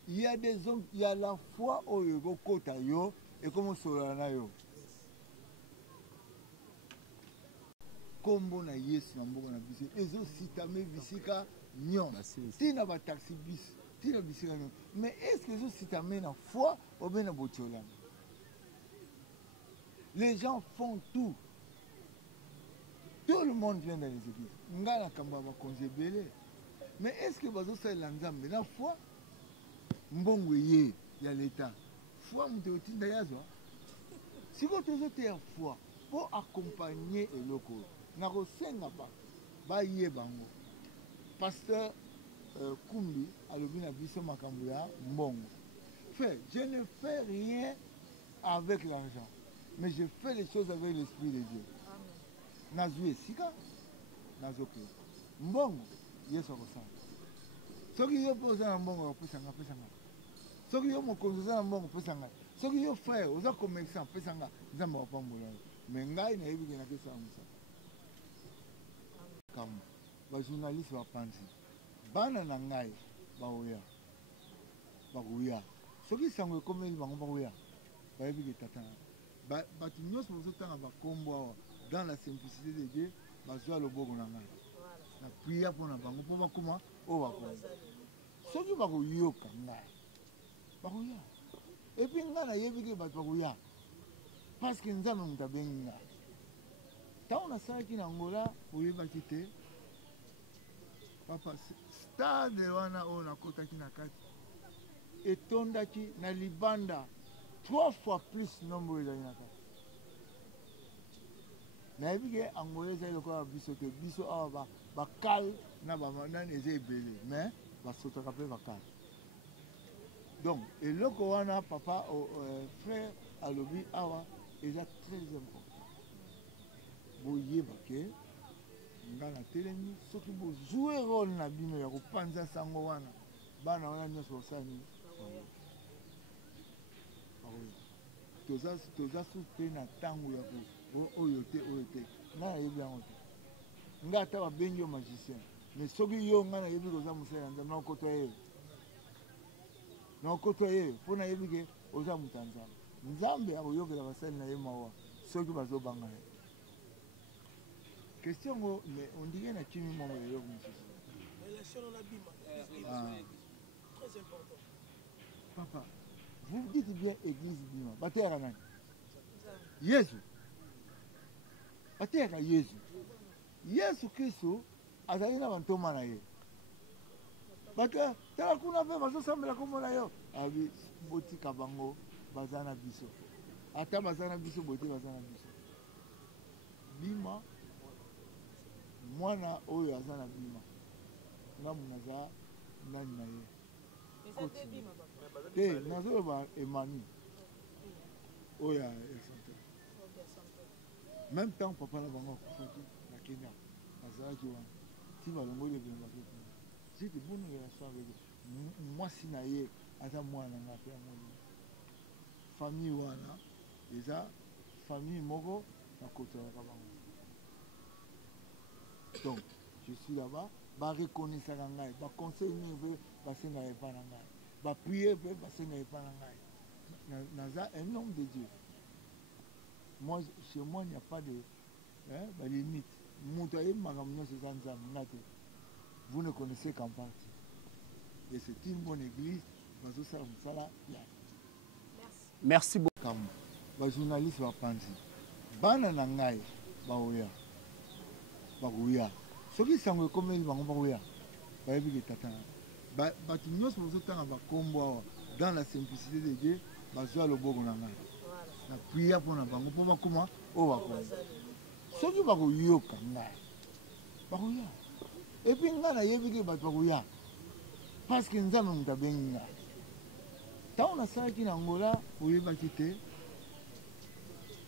Il y a des hommes, il y a la foi oyo go kota yo et comme solo na yo. Kombo na Yesu na mboka na biso. Ezo sitame bisika nyon. Tina ba taxi bis. Mais est-ce que je suis amené à foi ou bien à Botiolam? Les gens font tout. Tout le monde vient dans les églises. Ngala kambaba konzebele. Mais est-ce que bazo sa lanzambe na foi? Mbongo ye ya l'état. Foi mutoti ndayazwa. Si vous te en foi pour accompagner le loco, na kosenga ba ye bango. Pasteur Kumbi alobina biso makambo ya mbongo. Je ne fais rien avec l'argent, mais je fais les choses avec l'Esprit de Dieu. Nazue sika, nazoke. Mbongo, yeso kosala. Soki yo poza na mbongo pesanga. Soki yo mokonza na mbongo pesanga. Soki yo frère, oza commerçant pesanga, nzamba wa pambola. Mais ngai na yebi na kesa musa. Comme ba journaliste wa panzi. Bana na ngai baoya soki sango ekomeli bango baoya bayebi ke tata bato nyonso bazotanga bakombo awa dans la simplicité de Dieu bazwa loboko na ngai na pria mpona bango mpo bakoma oyo bakoma soki bakoyoka ngai bakoya epuis ngai nayebi ke bato bakoya parce que nzambe moto abengi ngai ntango nasalaki na Angola oyebaki te papa stade wana oyo nakotaki na kati etondaki na libanda 3 fois plus nombre ezali na kati nayebi ke Angola ezali lokola biso te biso awa bakale na bamanani eza ebele mais basotaka mpe bakale donc eloko wana papa frère alobi awa eza très important boyeba ke nga na telemi soki bozwe role na bino ya kopanza sango wana bana wana nyonso osani toza su mpe na ntango ya oyo te nga nayebi yango te nga ata babengi yo magicien mais soki yo nga nayebi koza mosala ya nzambe nakokotwa ye mpo nayebi ke oza moto ya nzambe nzambe akoyokela basali na ye mawa soki bazobanga ye question, mais on dirait que tu m'as dit très important. Papa, vous dites bien église Bima. Batera nani? Yesu. Batera Yesu. Yesu Kristo azali na bantoma na ye. Bata tala kuna fe bazosambela komona yo. Abi botika bango bazana biso. Ata bazana biso bote bazana biso. Bima mwana oyo aza na bima ngamu naza nani na ye te nazoloba emami oyo ya santé même temps papa na bango akufaki na Kenya azalaki wana ti balongoli ebele bazokuna jete bonne relation avec mwasi na ye aza mwana nga mpe yamoni famille wana eza famille moko nakotalaka bango. Donc, je suis là-bas, va reconnaître ça, va conseiller, va s'engager par la va prier, va s'engager par la Naza, un homme de Dieu. Moi, chez moi, il n'y a pas de limite. Vous ne connaissez qu'en partie. Et c'est une bonne église. Merci beaucoup. Les journalistes vont penser. Bana nangai, baoya. Baoya. Ce qui sont comme ils vont baoya. bayebi ke tata bato nyonso bazotanga bakombo awa dans la simplicité de Dieu bazwa loboko na ngai na pria mpona bango mpo bakoma oyo bakoma soki bakoyoka ngai bakoya epui ngai nayebi ke bato bakoya parce que nzambe moto abengi ngai ntango nasalaki na ngola oyebaki te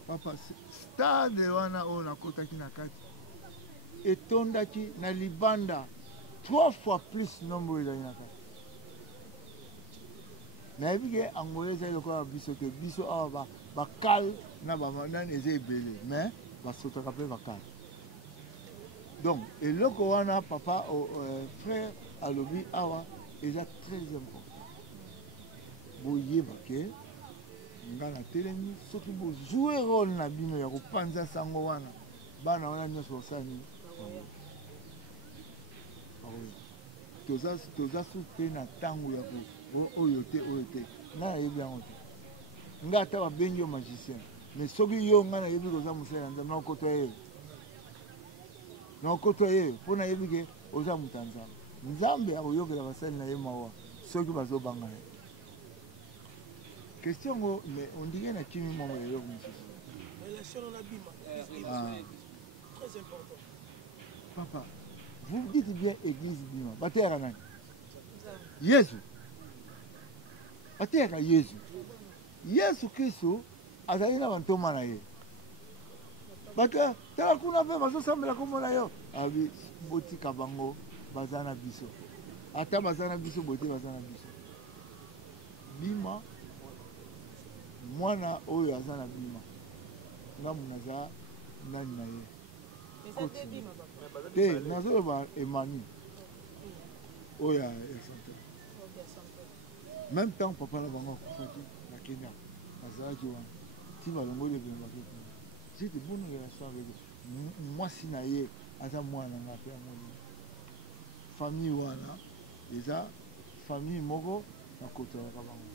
papa stade wana oyo nakotaki na kati etondaki na libanda 3 fois plus nombre ezali na kati nayebi ke angola ezali lokola biso te biso awa bakale na banani eza ebele mais basotaka mpe bakale donc eloko wana papa frère alobi awa eza très important boyeba ke nga natelemi soki bozwe role na bino ya kopanza sango wana bana wana nyonso osani toza su mpe na ntango ya oyo te nga nayebi yango te nga ata babengi yo magicien mais soki yo nga nayebi koza mosali ya nzambe nakokotwa ye mpo nayebi ke oza moto ya nzambe nzambe akoyokela basali na ye mawa soki bazobanga ye question ngo mais on dirait na kimi mwa eloko mosusu Très important. Papa, vous dites bien église bima. Batera nani? Yesu. Batera Yesu. Yesu Kristo azali na bantoma na ye. Bata tala kuna pe bazosambela komona yo. Abi botika bango bazana biso. Ata bazana biso bote bazana biso. Bima mwana oyo azana bima. Ngamu naza nani na ye. Te nazoloba Emmanuel oyo ya santé même temps papa na bango akufaki na Kenya azalaki wana ti balongoli ebele bakokuna siti bonu relation avec mwasi na ye aza mwana nga mpe amoni famille wana eza famille moko nakotelaka bango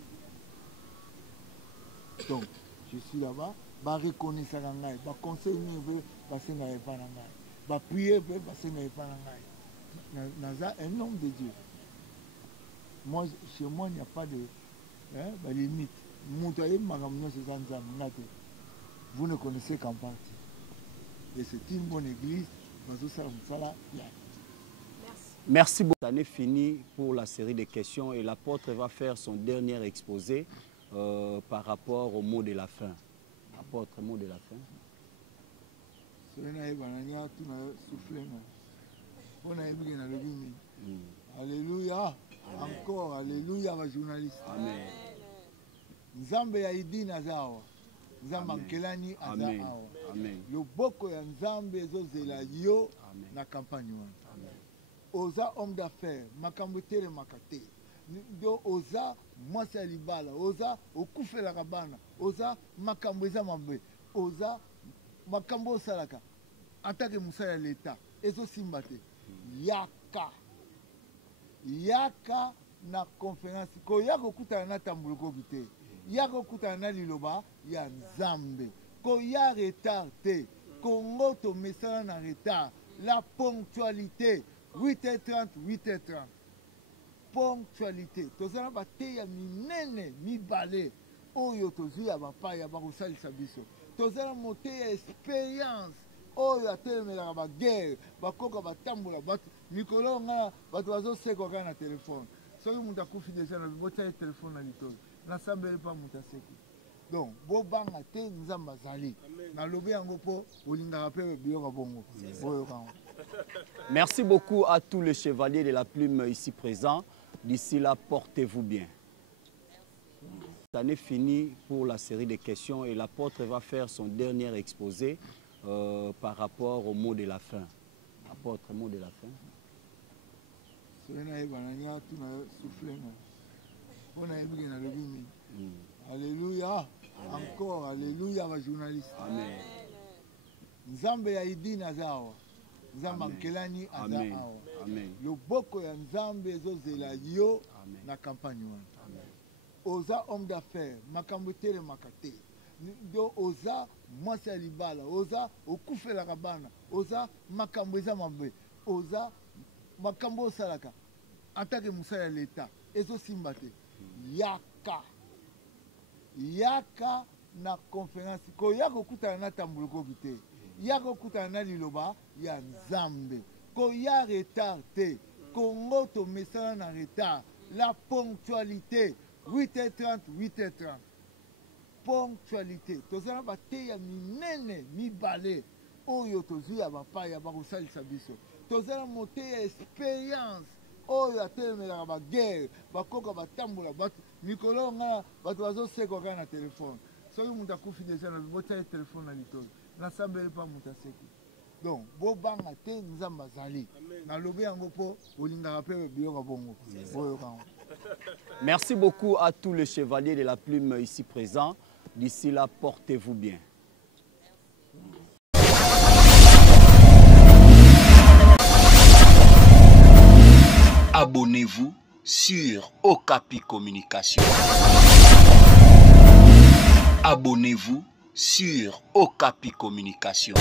donc je suis là-bas barekonisaka ngai baconseil mingi mpe basengaka epa na ngai baprie mpe basengaka epa na ngai naza un homme de Dieu. Moi, chez moi il n'y a pas de limite. Vous ne connaissez qu'en partie et c'est une bonne église. Merci beaucoup. L'année finie pour la série de questions et l'apôtre va faire son dernier exposé par rapport au mot de la fin. Apôtre, mot de la fin. Alléluia. Encore, alléluia, ma journaliste. Amen. Nzambe ya idini azawa. Nzambe ankelani azawa. Amen. Loboko ya Nzambe ezozela yo na campagne wana. Oza homme d'affaires, makambo tere makate. Do oza mwasi ya libala, oza okufela kabana, oza makambo eza mabe, oza makambo osalaka. Atake musala ya l'État, ezo simba te. Yaka na conférence ko yako kutana na tambuluko kite yako kutana na liloba ya Nzambe ko ya retard te Congo to mesala na retard la ponctualité 8h30 8h30 ponctualité tozana bate ya minene mibale oyo tozwi ya bapaya bakosalisa biso tozana mote ya expérience oyo atelemelaka baguerre bakoka batambola bato mikolo nga bato bazoseka kaka na telefone soki moto akufi deja na botya ye telefone na litoi nasambeli mpa moto aseki donc bobanga te Nzambe azali nalobi yango mpo olingaka mpe biyoka bongo boyoka yango. Merci beaucoup à tous les chevaliers de la plume ici présents. D'ici là, portez-vous bien. L'année finie pour la série de questions et l'apôtre va faire son dernier exposé par rapport au mot de la fin. Apôtre, mot de la fin. Alléluia. Encore, alléluia, ma journaliste. Amen. Nzambe ya idini azawa. Nzambe ankelani azawa. Amen. Loboko ya Nzambe ezozela yo na campagne wana. Oza homme d'affaires, makambo tere makate. Do oza mwasi ya libala, oza okufela kabana, oza makambo eza mabe, oza makambo osalaka. en tant que moussa ya l'État ezosimba te yaka na conférence koya kokutana na tambulukoki te ya kokutana na liloba ya nzambe koya retard te Congo tomesana na retard la ponctualité 8h30 8h30 ponctualité tozala bateya minene mibale oyo tozwi ya bapaya bakosalisa biso tozala moteya expérience oyo atelemelaka baguerre bakoka batambola bato mikolo nga bato bazosekwa kaka na telefone soki moto akufi deja na botia telefone na litoi nasambeli mpa moto aseki donc bobanga te nzambe azali nalobi yango mpo olingaka mpe biyoka bongo boyokango. Merci beaucoup à tous les chevaliers de la plume ici présents. D'ici là, portez-vous bien. Abonnez-vous sur Okapi Communication. Abonnez-vous sur Okapi Communication.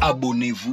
Abonnez-vous.